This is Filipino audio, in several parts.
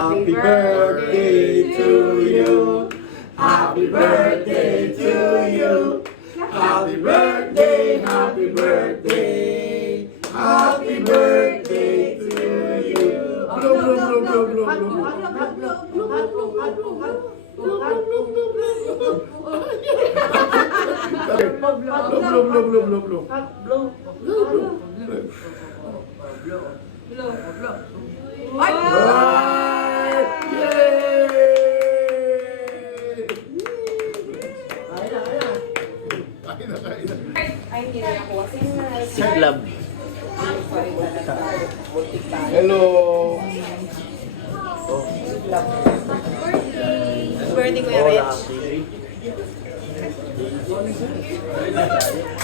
Happy birthday to you. Happy birthday to you. Happy birthday, happy birthday. Happy birthday to you. Blow, blow, blow, blow, blow, Siglab. Hello. Birthday Kuya Rich.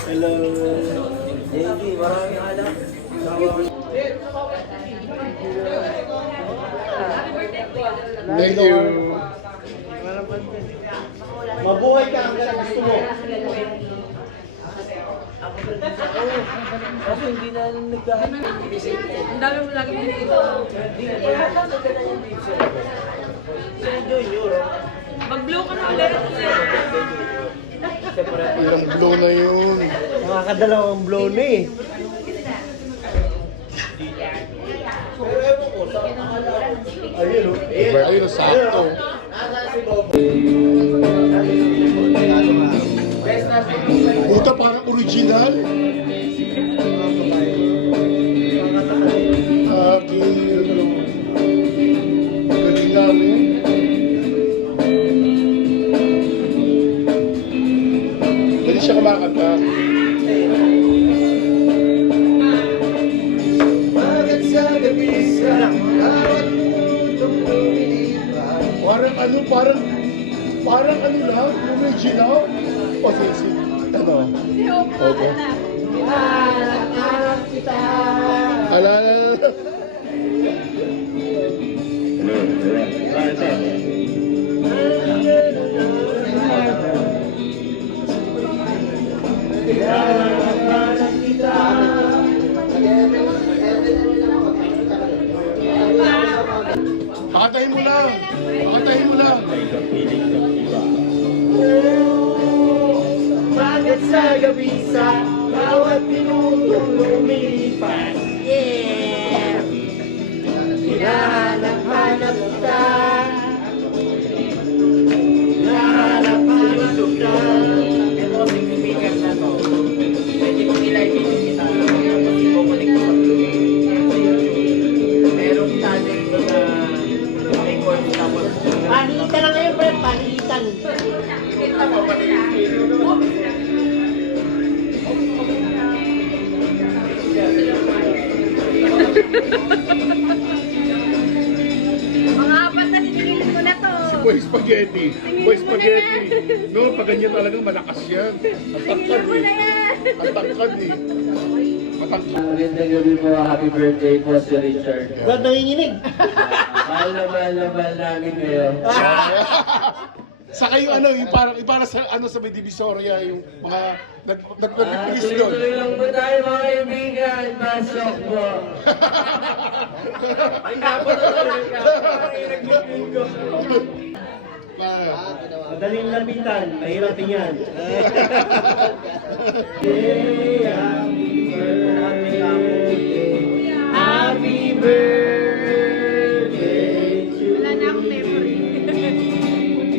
Hello. JD, maraming alam. Thank you. Mabuhay ka hanggang gusto mo. Kasi hindi na nagdaan. Ang dami mo lagi dito. Junior. Mag-blow ka na ulit. Ilang blow na yun. Makakadalawang blow na eh. Ayun o. Ayun, sakto. Puta, parang original. Galing namin. Pwede siya kumakanta. Parang ano lang, original. O, sige. Ano? Okay. Ala. Pakatayin mo lang. Pakatayin mo lang. Bakit sa gabi sa bawat minutong lumipas? Yeah! Hinahanap-hanap ka. Hinahanap-hanap ka. Ito kasi speaker na to. Pwede mo nila ibigay sa ikukulik ko sa merong channel ko na record tapos panitan na ngayon, Brad. Panitan. Kita mo, Mga apat na sinigilin ko na to. Boy Spaghetti. Boy Spaghetti. No, pag ganyan talagang malakas yan. Sinigilin mo na yan. Ang tangkad eh. Matangkad. Magandang gabi po, happy birthday po si Richard. Brad, nanginginig. Mahal na namin kayo. Saka yung ano, yung parang sa ano sa may Divisoria, yung mga nagpipigis doon. Tuloy-tuloy lang po tayo mga kaibigan. Pasok po. Ay, kapot na talaga. Madaling lapitan, mahirap din yan. Happy birthday to Wala na akong memory.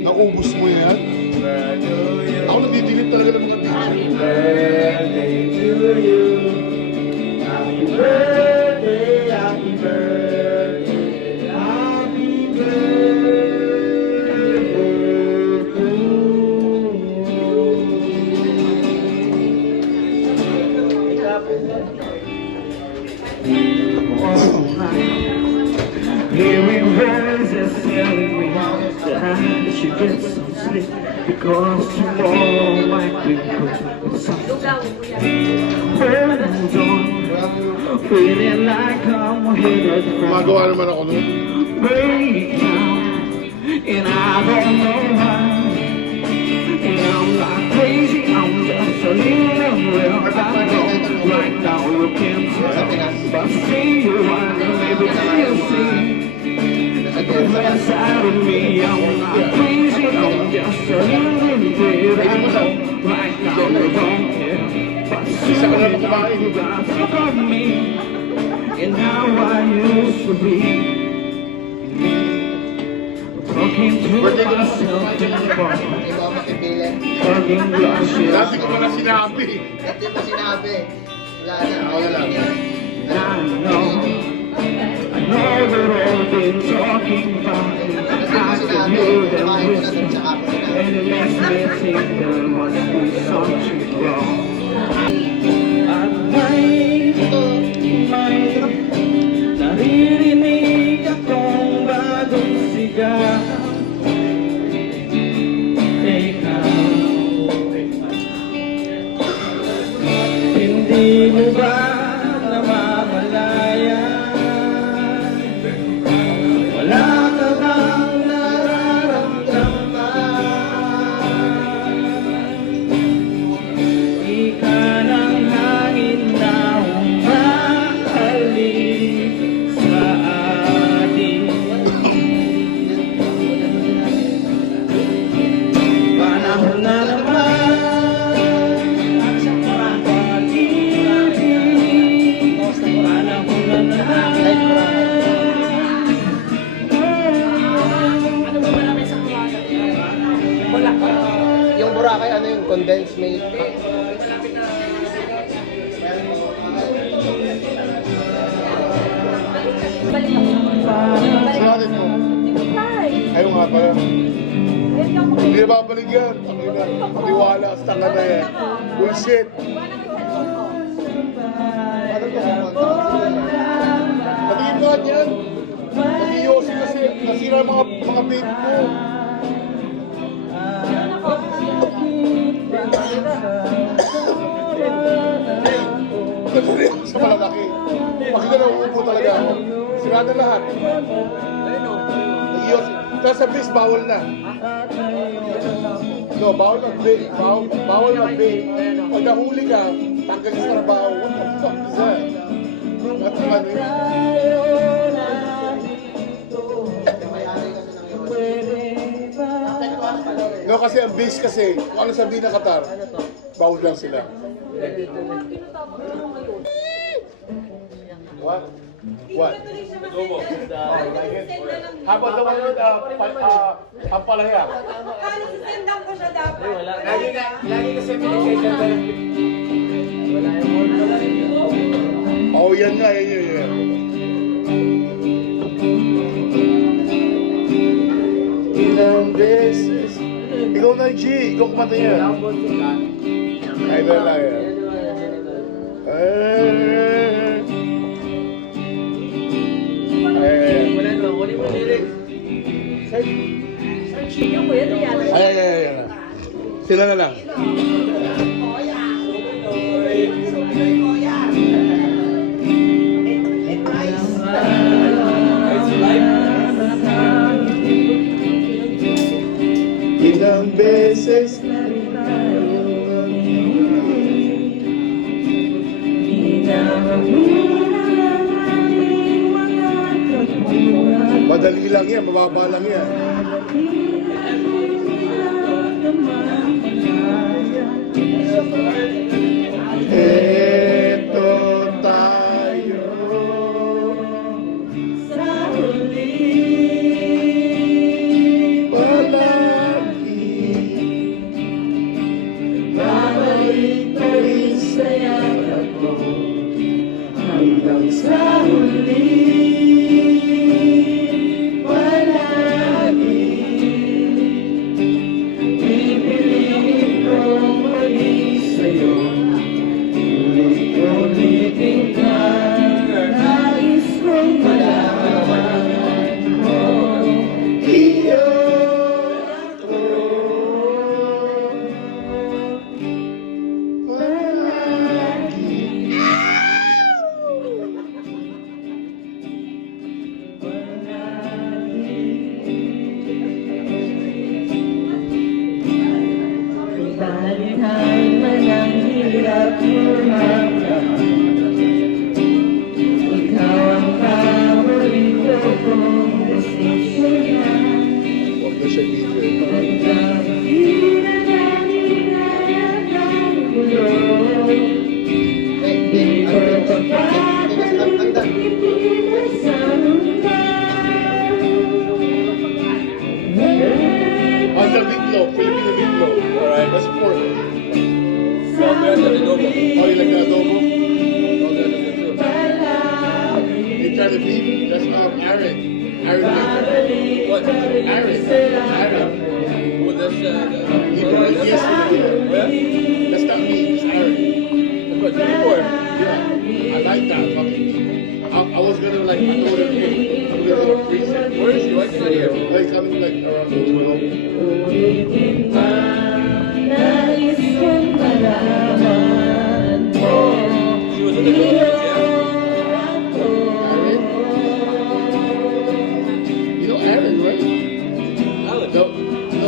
Naubos mo yan? Ako nagdidilit talaga ng mga Happy birthday to you. Happy birthday, happy birthday, happy birthday to Here we rise and celebrate that I should get some sleep because tomorrow might be good. Lugaw, kuya. Hold on, feeling like I'm headed for Magawa naman ako nun. breakdown, and I don't know why. And I'm not crazy, I'm just a little real. I know right now you can't tell, but see you wonder, maybe you'll see. inside of me. I'm not crazy, I'm just a little bit. I know right now you're wrong, yeah. But soon enough you got sick of me, and how I used to be. Talking to myself in the bar, hugging blushes. Dati ko pa na sinabi. Dati mo sinabi. Wala na. Wala lang. I know they're all been talking about it. I can hear them whisper, and it makes me think there must be something wrong. At may naririnig akong bagong sigaw. Ikaw, hindi mo ba wala ka bang nararamdaman? Ika ng hangin na umahalik sa atin. Panahon na naman pag-ibig, panahon na naman. Yung Boracay, ano yung condensed milk? Sinatin mo. Ayaw nga pala. Hindi na babalik yan. Patiwala, sa tanga na yan. Bullshit. Pag-iingat yan. Pag-iyosin kasi nasira mga babe ko. Kasi sa malalaki. Pag na uupo talaga ako. Sira na lahat. Nag-iyosin. Tapos sa bis, bawal na. No, bawal mag-vape. Bawal mag-vape. Pag nahuli ka, tanggal sa trabaho. What the fuck is that? That's ano yun? No, kasi ang base kasi, kung ano sabihin ng Qatar, bawal lang sila. What? What? Habang daw ano, ang palaya. Sendang ko siya dapat. Lagi kasi pinag-session ka lang. Oh, yan nga, yan. Ilang beses. Ikaw na, G. Ikaw kumanta yan. Ay, wala yan. Wala na, wala mo lyrics. Yung kuya, Rihanna. Ay. Sila na lang. Ilang beses madali lang yan, mababa lang yan. Eto tayo sa huli palagi, babalik ko rin sa yakap mo hanggang sa huli. Balikan man ang hirap lumamang, ikaw ang paborito kong desisyon. Oh, you like the adobo? You try the beef? That's Aaron. Aaron. What? Aaron. Well, that's He brought it yesterday. yeah. That's not me, it's Aaron. But before, Yeah, I like that fucking. I was gonna like, I told him, hey, I'm gonna freeze it. where is she? Why can't I hear? Like coming like around the 12. She was in the Philippines, yeah. Aaron? You know Aaron, right? Alan. No,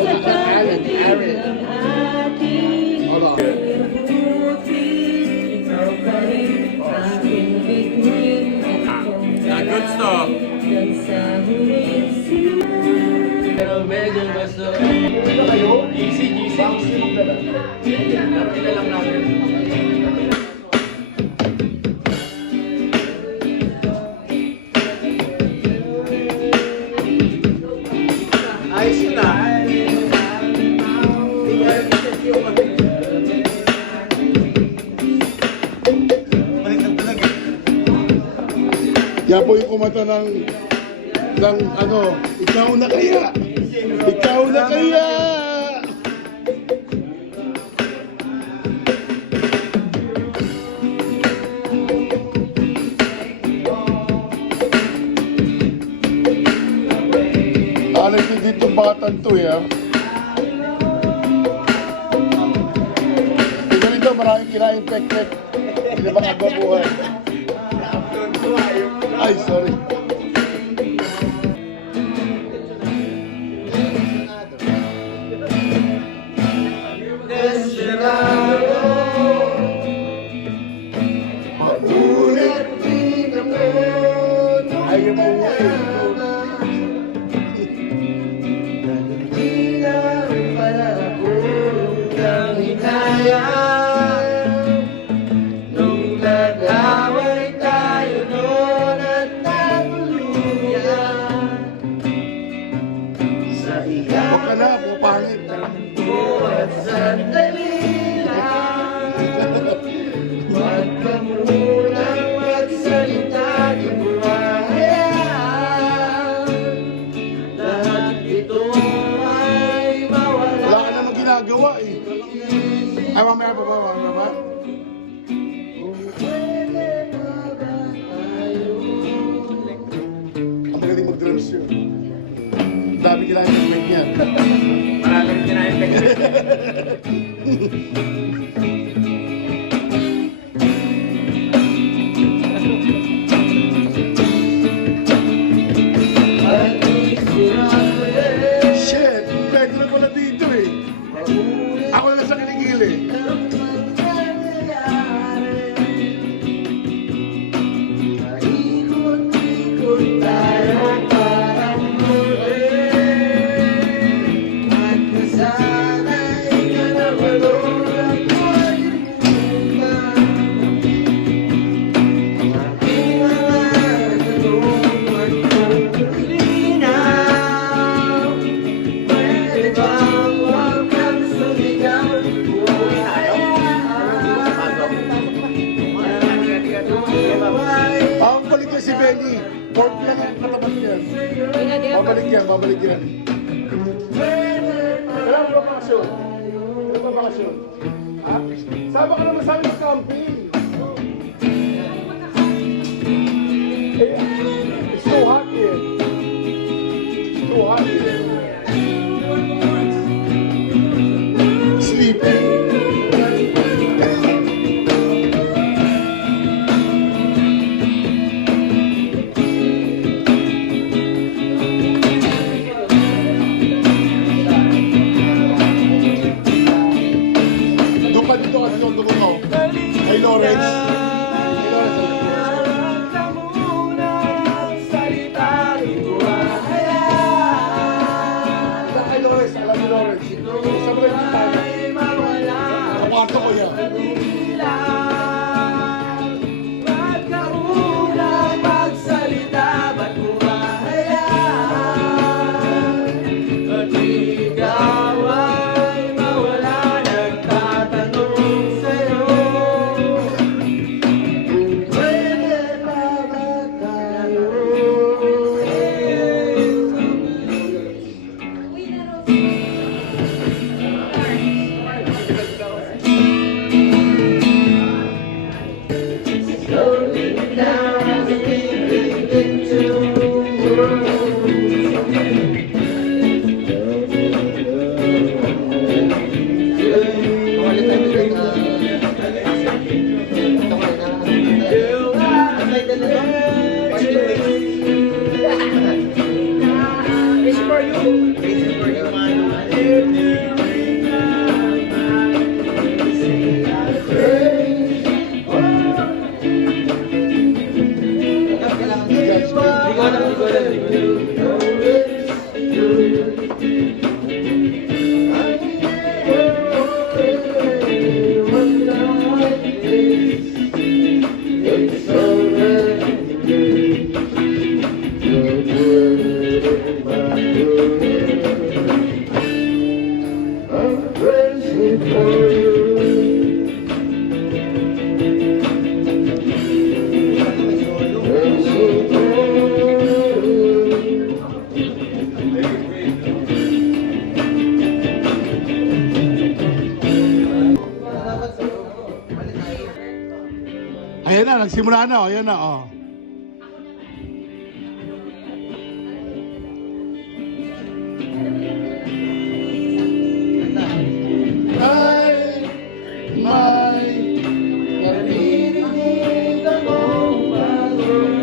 not Aaron. Aaron. Hold on. Not good stuff. Pero medyo mas easy. Natin na lang natin. Ayos yun ah. Yan po yung kumanta ng ano, ikaw na kaya. Ikaw na kaya. Alam ko dito batang to ya. Ito nito maraming kinain pek-pek. Hindi ba kagabuhay? Ay, sorry. Maulit din naman. Ayaw mo Huwag ka na, pupangit. Wala ka namang ginagawa eh. Ay, mamaya pa ba? Mamaya ba? Ang magaling mag-drums yun. Dami kailangan ng mic niyan. Maraming kinain pek. Shit! Pwede na pala dito eh. Ako na lang sa kiligili. Ang balik niya si Benny. Pork lang ang katapat niya. Babalik yan, babalik yan. Kailangan mo ba bakasyon? Kailangan ba bakasyon? Ha? Sama ka naman sa amin sa camping. It's too hot here. It's too hot here. Sleeping. Doon ka dito kasi yung dugo ko. Kay Lawrence. Kay Lawrence. Kay Lawrence, alam ni Lawrence. Sa mga yung tayo. Sa kwarto ko yan. Ayan na, nagsimula na. Ayan na, oh. Ay, may naririnig akong bagong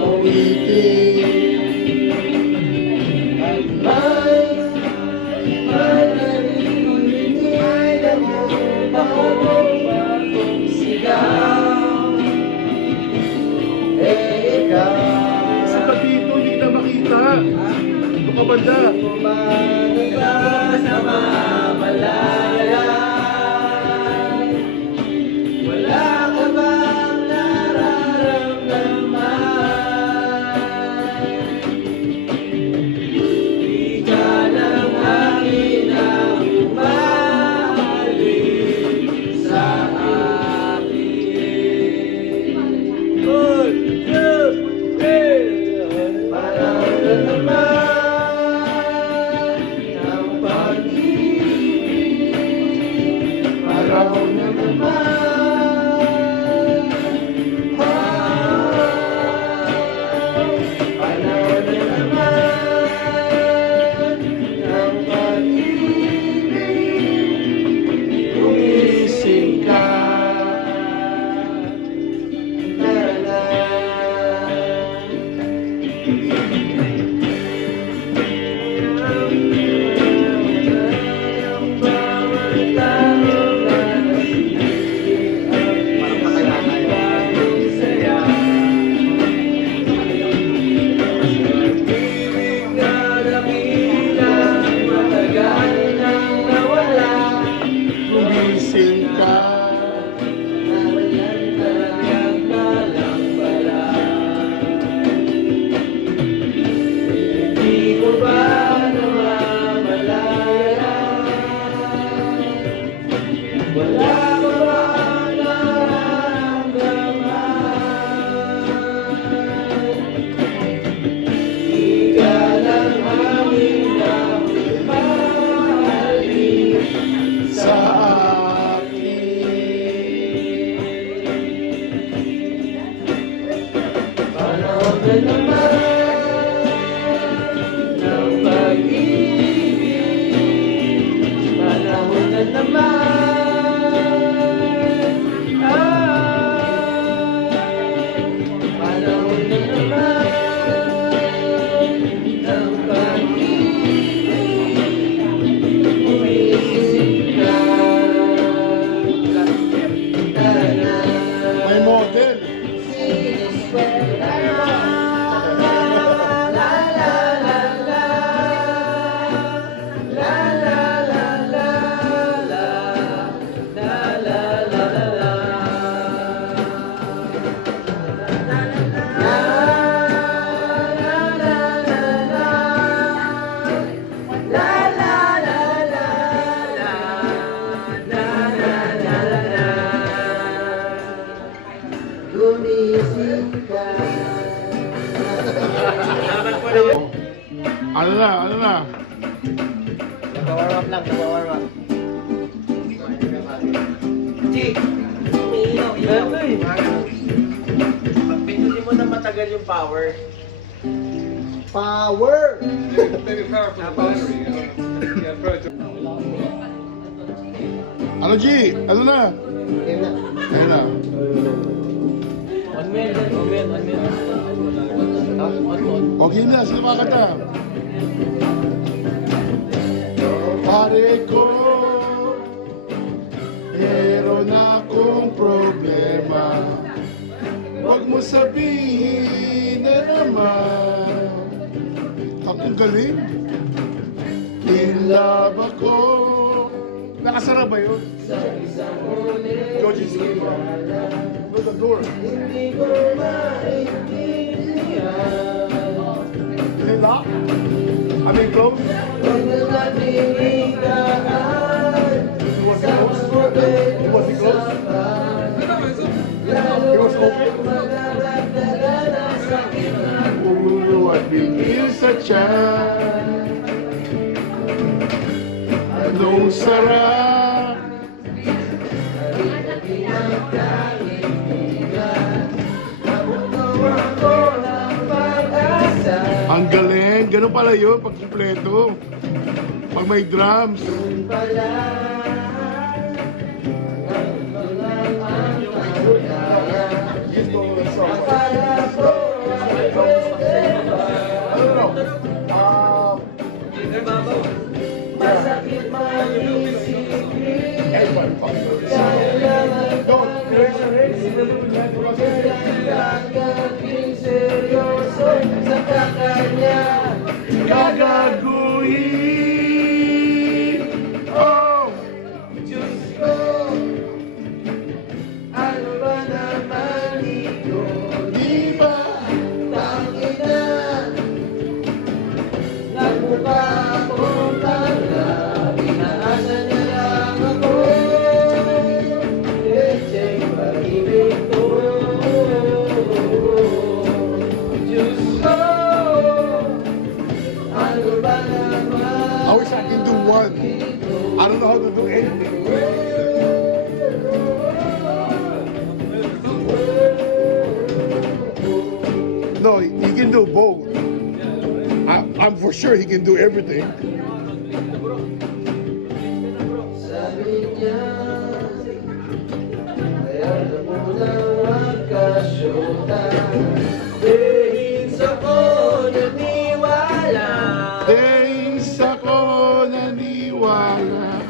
awitin. At may naririnig akong bagong sigaw. Ikaw. Sa dito, hindi kita makita. Ito ka banda. Sa mamalaya, wala ka bang nararamdaman? Di ka lang hangin na umahalik sa akin. One, two, three. Parang na naman ang pag-ibig. Parang na naman. Panahon na naman ang pag-ibig. Gumising ka. Ta-da-da. Gumising ka. Hindi ko ba namamalaya? Wala ka ba nararamdaman? Di ka lang hangin na umahalik Sa akin. Panahon na naman ng pag-ibig. Panahon na naman. Panahon na naman ng pag-ibig. Gumising ka. Ta-da. May model. Gumising ka. Ano na, ano na? Nag-warm up lang, nag-warm up. Jake! Ilaw. Pag pindutin mo na matagal yung power. Power! Very powerful battery. Yeah, pro. Ano, G? Ano na? Game na. Ayun na. 1 minute, 1 minute, 1 minute. Okay na, sino makakanta? Pare ko, meron akong problema. Huwag mo sabihin na naman. Ang galing. In love ako. Nakasara ba yun? Georgie Silva. Look the door. Hindi ko maintindihan. Is it locked? I mean closed? Huwag na natin higaan. Was it closed? Was it closed? It was open? Ooh, I'd be such a Anong sarap Ang galing, ganun pala yun pag kumpleto. Pag may drums. Gagaguhin. Oh! Di ba? I wish I can do one. I don't know how to do anything. No, he can do both. I'm for sure he can do everything. Days ako naniwala.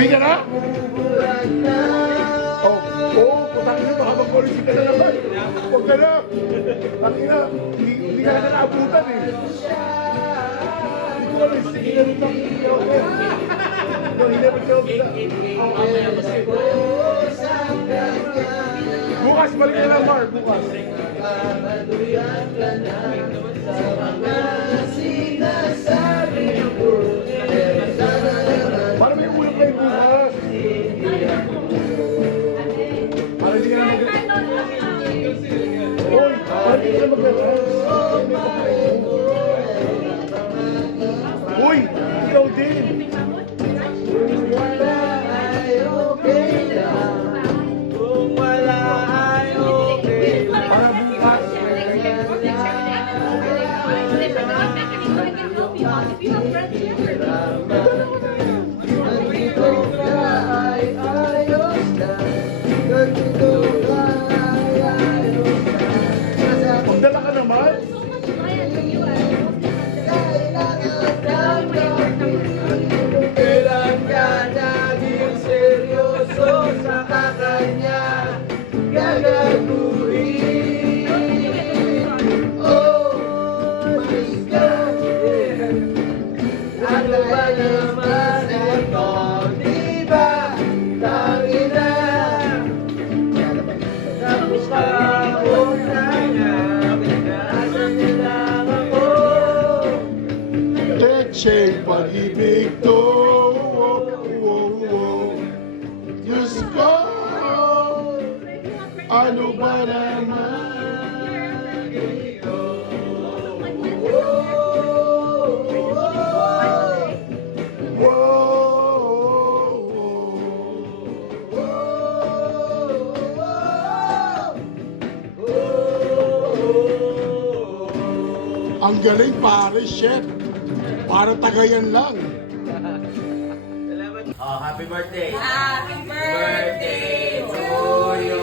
Uwi ka na? Putangin na, baka mag-quality ka na naman. Huwag ka na. Tangin na, hindi ka na naabutan eh. Hindi ko alam, sige na rin lang. No, hindi naman siya bukas, balik ka lang, Mark. Bukas. Para may ulam kayo bukas. Para hindi ka na Hoy, para hindi ka na Uy, ikaw din. Magdala ka naman. Kailan ka naging seryoso sa kakanya gagaguhin? Oh my God! Ano ba naman ito? Di ba? Tangina! Namukha ko sana, pinasa nila ako. Lecheng pag-ibig to. Diyos ko, ano ba naman ito? Ang galing pare, chef. Para tagayan lang. Oh, happy birthday! Happy birthday to you.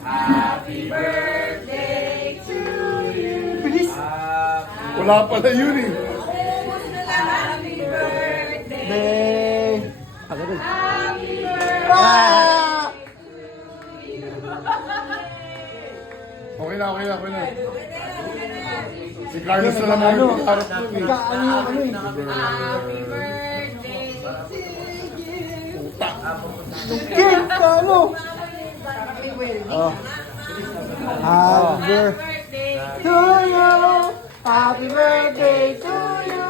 Happy Birthday to you. Bilis. Wala pala yun eh. Ubus na lang. Happy birthday. Happy birthday. Ah! Okay na, okay na, okay na. Si Carlos na naman yung harap nun eh. Happy birthday to you. Kim, paano? Happy birthday. Oh. Happy Happy birthday to To you. Happy birthday to you.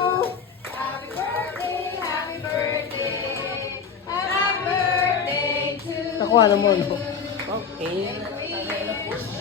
Happy birthday, happy birthday. Happy birthday to you. Nakuha na mo, no? Okay.